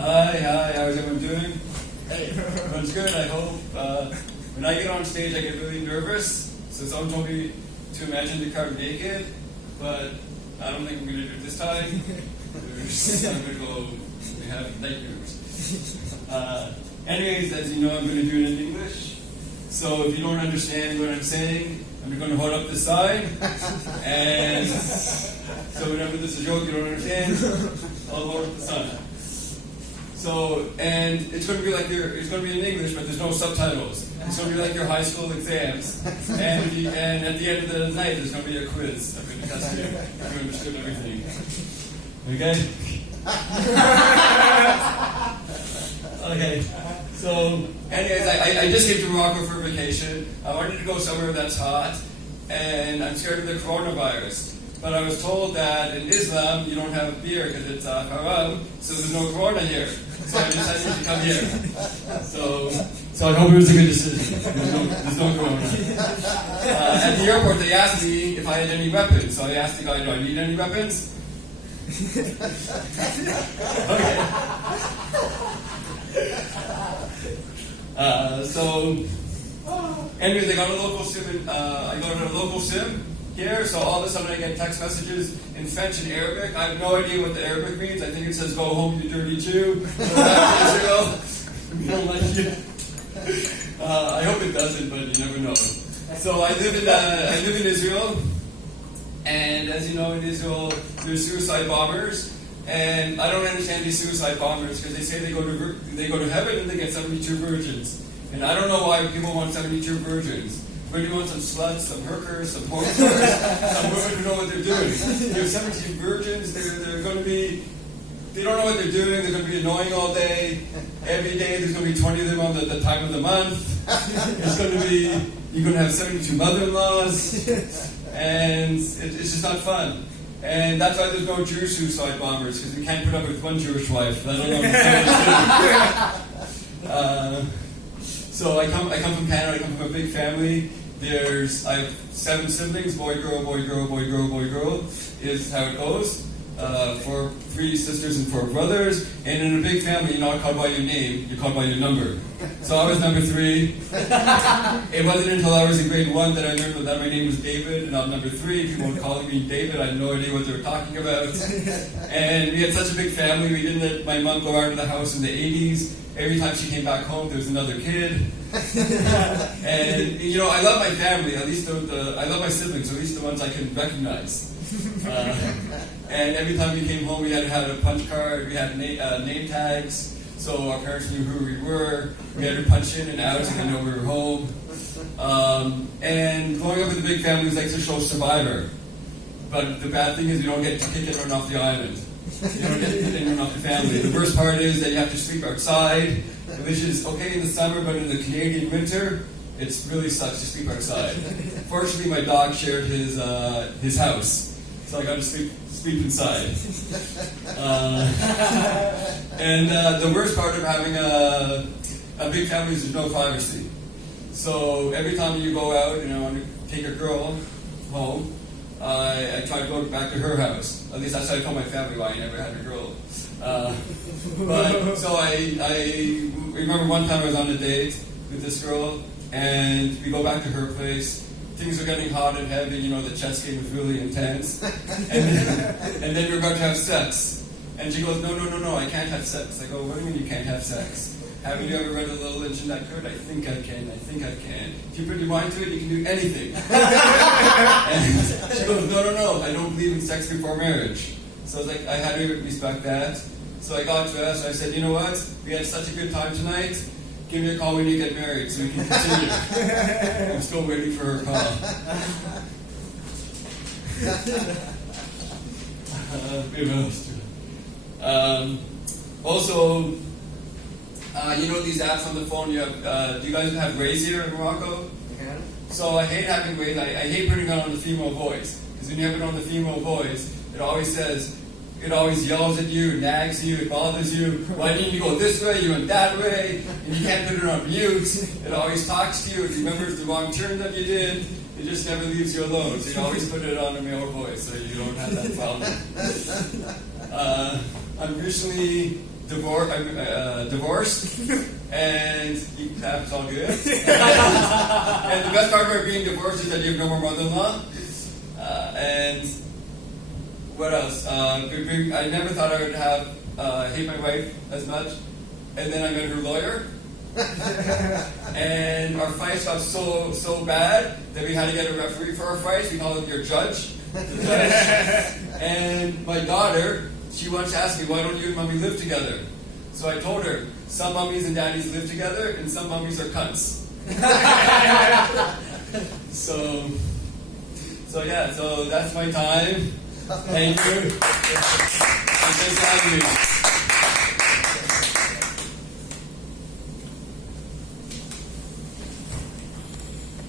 Hi, how's everyone doing? Hey, everyone's good, I hope. When I get on stage, I get really nervous, so someone told me to imagine the crowd naked, but I don't think I'm going to do it this time. I'm going to go, we have nightmares. Anyways, as you know, I'm going to do it in English, so if you don't understand what I'm saying, I'm going to hold up the sign, and so whenever this is a joke you don't understand, I'll hold up the sign. So, and it's going to be like it's going to be in English, but there's no subtitles. It's going to be like your high school exams, and at the end of the night, there's going to be a quiz. I'm going to test you if you understood everything. Okay? Okay. So, anyways, I just came to Morocco for vacation. I wanted to go somewhere that's hot, and I'm scared of the coronavirus. But I was told that in Islam, you don't have beer because it's haram, so there's no corona here. So I decided to come here. So I hope it was a good decision. There's no corona. At the airport, they asked me if I had any weapons. So I asked the guy, do I need any weapons? Okay. Anyways, I got a local SIM. I got a local SIM here, so all of a sudden I get text messages in French and Arabic. I have no idea what the Arabic means. I think it says "Go home, you dirty Jew." Go back to Israel. We don't like you. I hope it doesn't, but you never know. So I live in Israel, and as you know, in Israel there's suicide bombers. And I don't understand these suicide bombers because they say they go to heaven and they get 72 virgins. And I don't know why people want 72 virgins. But you want some sluts, some hookers, some porn stars, some women who know what they're doing. You have 72 virgins. They're going to be. They don't know what they're doing. They're going to be annoying all day. Every day there's going to be 20 of them on the time of the month. It's going to be. You're going to have 72 mother-in-laws, and it's just not fun. And that's why there's no Jewish suicide bombers, because we can't put up with one Jewish wife, let alone so I come from Canada, I come from a big family. I have 7 siblings, boy, girl, boy, girl, boy, girl, boy, girl, is how it goes. 3 sisters and 4 brothers. And in a big family, you're not called by your name, you're called by your number. So I was number 3. It wasn't until I was in grade 1 that I learned that my name was David, and I'm number 3. People were calling me David. I had no idea what they were talking about. And we had such a big family, we didn't let my mom go out of the house in the 80s. Every time she came back home, there was another kid. And, you know, I love my family, at least I love my siblings, at least the ones I can recognize. And every time we came home, we had to have a punch card, we had name tags, so our parents knew who we were. We had to punch in and out so they know we were home. And growing up with a big family was like to show Survivor. But the bad thing is you don't get to kick anyone off the island. You don't get to kick anyone off the family. The worst part is that you have to sleep outside, which is okay in the summer, but in the Canadian winter, it really sucks to sleep outside. Fortunately, my dog shared his house, so I got to sleep inside. And the worst part of having a big family is there's no privacy. So every time you go out, and I want to take a girl home, I try to go back to her house. At least that's how I told my family why I never had a girl. But so I remember one time I was on a date with this girl, and we go back to her place. Things are getting hot and heavy, you know, the chess game was really intense. And then we're about to have sex. And she goes, no, I can't have sex. I go, what do you mean you can't have sex? Haven't you ever read a little engine that could? I think I can. If you put your mind to it, you can do anything. And she goes, no, I don't believe in sex before marriage. So I was like, I had to respect that. So I got dressed, and I said, you know what? We had such a good time tonight. Give me a call when you get married so we can continue. I'm still waiting for her call. Also, you know these apps on the phone, you have, do you guys have Raise here in Morocco? Yeah. So I hate having Raise. I hate putting it on the female voice. Because when you have it on the female voice, it always yells at you, nags you, it bothers you. Why didn't you go this way? You went that way. And you can't put it on mute. It always talks to you. It remembers the wrong turn that you did. It just never leaves you alone. So you always put it on a male voice so you don't have that problem. I'm recently divorced, and that's all good. And the best part about being divorced is that you have no more mother-in-law. And what else? I never thought I would hate my wife as much. And then I met her lawyer. And our fights got so bad that we had to get a referee for our fights. We call him your judge. The judge. And my daughter, she once asked me, why don't you and mommy live together? So I told her, some mummies and daddies live together, and some mummies are cunts. So yeah, so that's my time. Thank you. Thanks for having me.